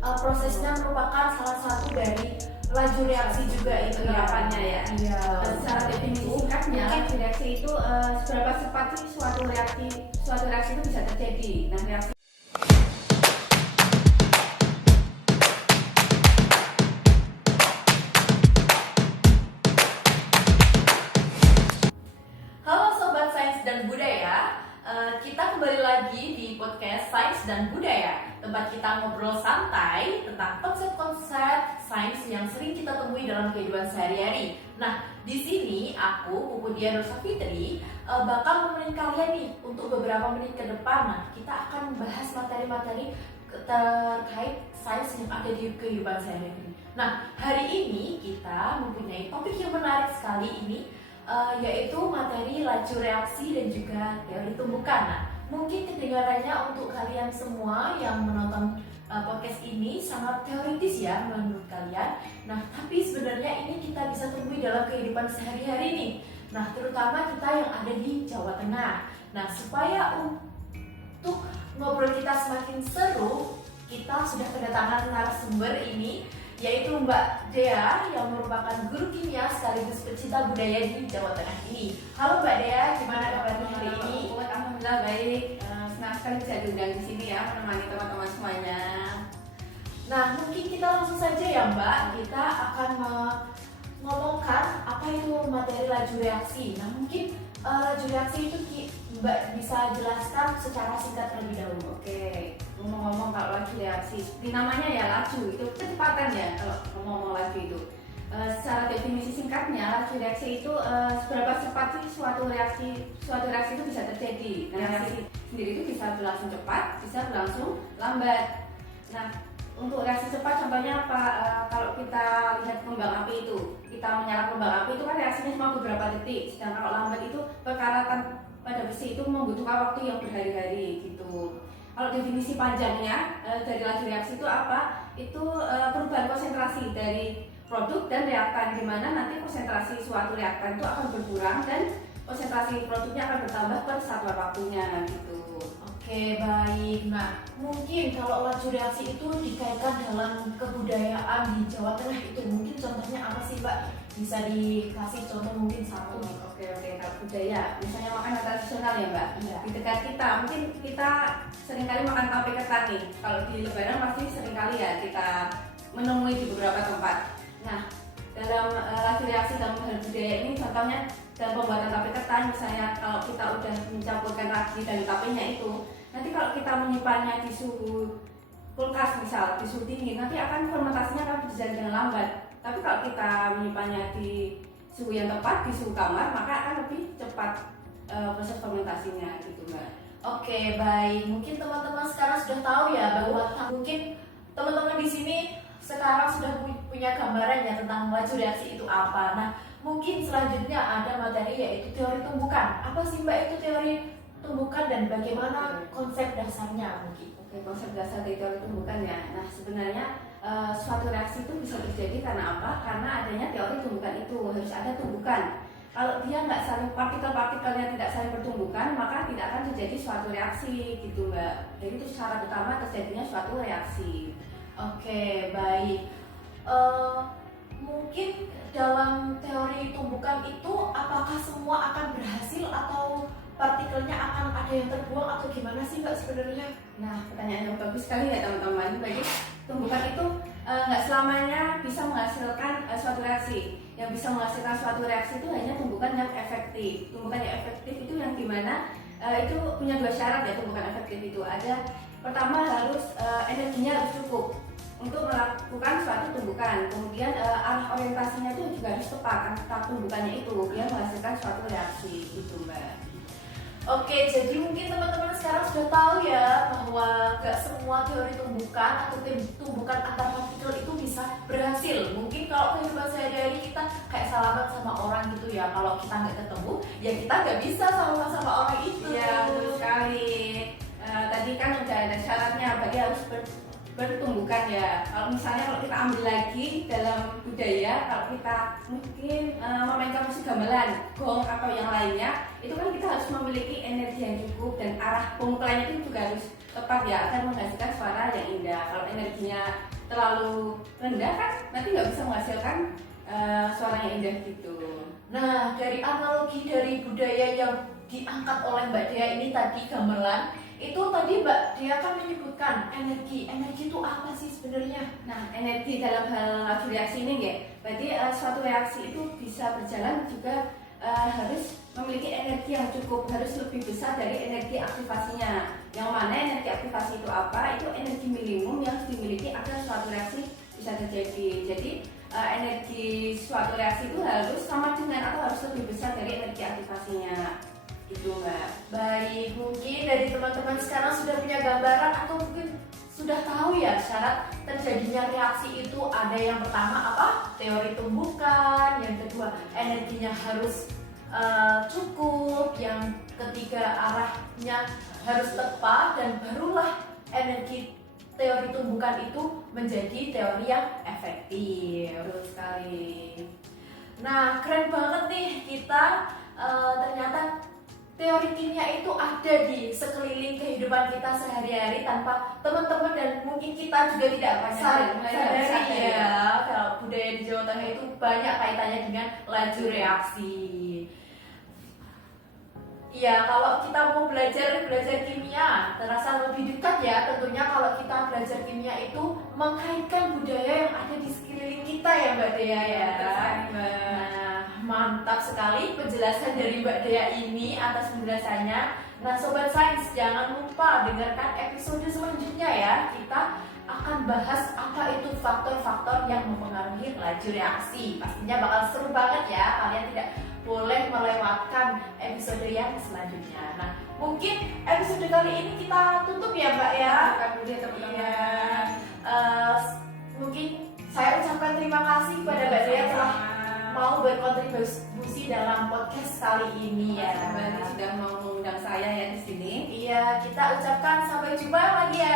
prosesnya merupakan salah satu dari laju reaksi juga itu penerapannya ya. Iya. Secara definisi singkatnya, laju reaksi itu seberapa cepat sih suatu reaksi itu bisa terjadi. Nah, reaksi Halo Sobat Sains dan Budaya, kita kembali lagi di podcast Sains dan Budaya, tempat kita ngobrol santai tentang konsep-konsep sains yang sering kita temui dalam kehidupan sehari-hari. Nah, di sini aku, Pupu Dian Rosa Fitri, bakal nemenin kalian nih untuk beberapa menit ke depan. Nah, kita akan membahas materi-materi terkait sains yang ada di kehidupan sehari-hari. Nah, hari ini kita mempunyai topik yang menarik sekali ini, yaitu materi laju reaksi dan juga teori tumbukan. Nah, mungkin kedengarannya untuk kalian semua yang menonton podcast ini sangat teoritis ya menurut kalian. Nah, tapi sebenarnya ini kita bisa temui dalam kehidupan sehari-hari nih. Nah, terutama kita yang ada di Jawa Tengah. Nah, supaya untuk ngobrol kita semakin seru, kita sudah kedatangan narasumber ini, yaitu Mbak Dea yang merupakan guru kimia sekaligus pecinta budaya di Jawa Tengah ini. Halo Mbak Dea, gimana kabarnya hari ini? Alhamdulillah baik. Senang sekali bisa diundang di sini ya, menemani teman-teman semuanya. Nah, mungkin kita langsung saja ya Mbak, kita akan ngomongkan apa itu materi laju reaksi. Nah, mungkin laju reaksi itu Mbak bisa jelaskan secara singkat terlebih dahulu. Oke, ngomong-ngomong kalau laju reaksi, di namanya ya laju, itu kecepatan ya kalau ngomong laju itu. Secara definisi singkatnya, laju reaksi itu seberapa cepat sih suatu reaksi itu bisa terjadi. Nah, reaksi sendiri itu bisa berlangsung cepat, bisa berlangsung lambat. Nah, untuk reaksi cepat contohnya apa? Kalau kita lihat kembang api itu, kita menyalakan kembang api itu kan reaksinya cuma beberapa detik. Sedangkan kalau lambat itu pekaratan pada besi itu membutuhkan waktu yang berhari-hari gitu. Kalau definisi panjangnya dari laju reaksi itu apa? Itu perubahan konsentrasi dari produk dan reaktan, di mana nanti konsentrasi suatu reaktan itu akan berkurang dan konsentrasi produknya akan bertambah per satuan waktunya gitu. Oke, baik. Nah, mungkin kalau laju reaksi itu dikaitkan dalam kebudayaan di Jawa Tengah itu, mungkin contohnya apa sih Mbak? Bisa dikasih contoh mungkin satu. Oke, kalau budaya, misalnya makanan tradisional ya Mbak. Iya. Di dekat kita, mungkin kita seringkali makan tape ketan nih. Kalau di Lebaran pasti seringkali ya kita menemui di beberapa tempat. Nah, dalam laju reaksi dalam hal budaya ini, contohnya dalam pembuatan tape ketan, misalnya kalau kita udah mencampurkan ragi dari tapenya itu, nanti kalau kita menyimpannya di suhu kulkas misal, di suhu dingin, nanti akan fermentasinya akan berjalan dengan lambat. Tapi kalau kita menyimpannya di suhu yang tepat, di suhu kamar, maka akan lebih cepat proses fermentasinya gitu Mbak. Oke, baik. Mungkin teman-teman sekarang sudah tahu ya bahwa mungkin teman-teman di sini sekarang sudah punya gambaran ya tentang laju reaksi itu apa. Nah, mungkin selanjutnya ada materi yaitu teori tumbukan. Apa sih Mbak itu teori tumbukan dan bagaimana konsep dasarnya mungkin? Oke, konsep dasar dari teori tumbukan ya. Nah, sebenarnya suatu reaksi itu bisa terjadi karena apa? Karena adanya teori tumbukan itu harus ada tumbukan. Kalau dia nggak saling partikel-partikelnya tidak saling bertumbukan, maka tidak akan terjadi suatu reaksi gitu Mbak. Jadi itu syarat utama terjadinya suatu reaksi. Oke, baik. Mungkin dalam teori tumbukan itu apakah semua akan berhasil atau partikelnya akan ada yang terbuang atau gimana sih Mbak sebenarnya? Nah, pertanyaan yang bagus sekali ya teman-teman. Bagi tumbukan itu nggak selamanya bisa menghasilkan suatu reaksi. Yang bisa menghasilkan suatu reaksi itu hanya tumbukan yang efektif. Tumbukan yang efektif itu yang dimana itu punya dua syarat ya tumbukan efektif itu. Ada pertama harus energinya harus cukup untuk melakukan suatu tumbukan. Kemudian arah orientasinya itu juga harus tepat antara tumbukannya itu yang menghasilkan suatu reaksi itu Mbak. Oke, jadi mungkin teman-teman sekarang sudah tahu ya bahwa gak semua teori tumbukan atau tumbukan antar partikel itu bisa berhasil. Mungkin kalau kehidupan sehari-hari kita kayak salaman sama orang gitu ya, kalau kita nggak ketemu, ya kita nggak bisa sama orang itu. Iya, betul sekali. Tadi kan udah ada syaratnya, berarti harus bertumbukan ya. Kalau kita ambil lagi dalam budaya, kalau kita mungkin memainkan musik gamelan, gong atau yang lainnya, itu kan kita harus memiliki energi yang cukup dan arah pemukulannya itu juga harus tepat ya agar menghasilkan suara yang indah. Kalau energinya terlalu rendah kan nanti nggak bisa menghasilkan suara yang indah gitu. Nah, dari analogi dari budaya yang diangkat oleh Mbak Dea ini tadi gamelan, itu tadi Mbak Dea kan menyebutkan energi itu apa sih sebenarnya? Nah, energi dalam hal laju reaksi ini ya, berarti suatu reaksi itu bisa berjalan juga harus memiliki energi yang cukup, harus lebih besar dari energi aktivasinya. Yang mana energi aktivasi itu apa? Itu energi minimum yang harus dimiliki agar suatu reaksi bisa terjadi. Jadi energi suatu reaksi itu harus sama dengan atau harus lebih besar dari energi aktivasinya. Itu Mbak. Baik, mungkin dari teman-teman sekarang sudah punya gambaran atau mungkin sudah tahu ya syarat terjadinya reaksi itu. Ada yang pertama apa? Teori tumbukan. Yang kedua, energinya harus cukup. Yang ketiga, arahnya harus tepat. Dan barulah energi teori tumbukan itu menjadi teori yang efektif. Betul sekali. Nah, keren banget nih kita ternyata teori kimia itu ada di sekeliling kehidupan kita sehari-hari tanpa teman-teman dan mungkin kita juga tidak sadari ya kalau budaya di Jawa Tengah itu banyak kaitannya dengan laju reaksi. Iya, kalau kita mau belajar kimia terasa lebih dekat ya tentunya kalau kita belajar kimia itu mengkaitkan budaya yang ada di sekeliling kita ya Mbak Dea ya. Nah, mantap sekali penjelasan dari Mbak Dea ini atas penjelasannya. Nah Sobat Sains, jangan lupa dengarkan episode selanjutnya ya. Kita akan bahas apa itu faktor-faktor yang mempengaruhi laju reaksi. Pastinya bakal seru banget ya, kalian tidak boleh melewatkan episode yang selanjutnya. Nah mungkin episode kali ini kita tutup ya Mbak ya. Teman-teman. Mungkin saya ucapkan terima kasih kepada Mbak Dea telah mau berkontribusi dalam podcast kali ini ya. Mbak sudah mau mengundang saya ya di sini. Iya, kita ucapkan sampai jumpa lagi ya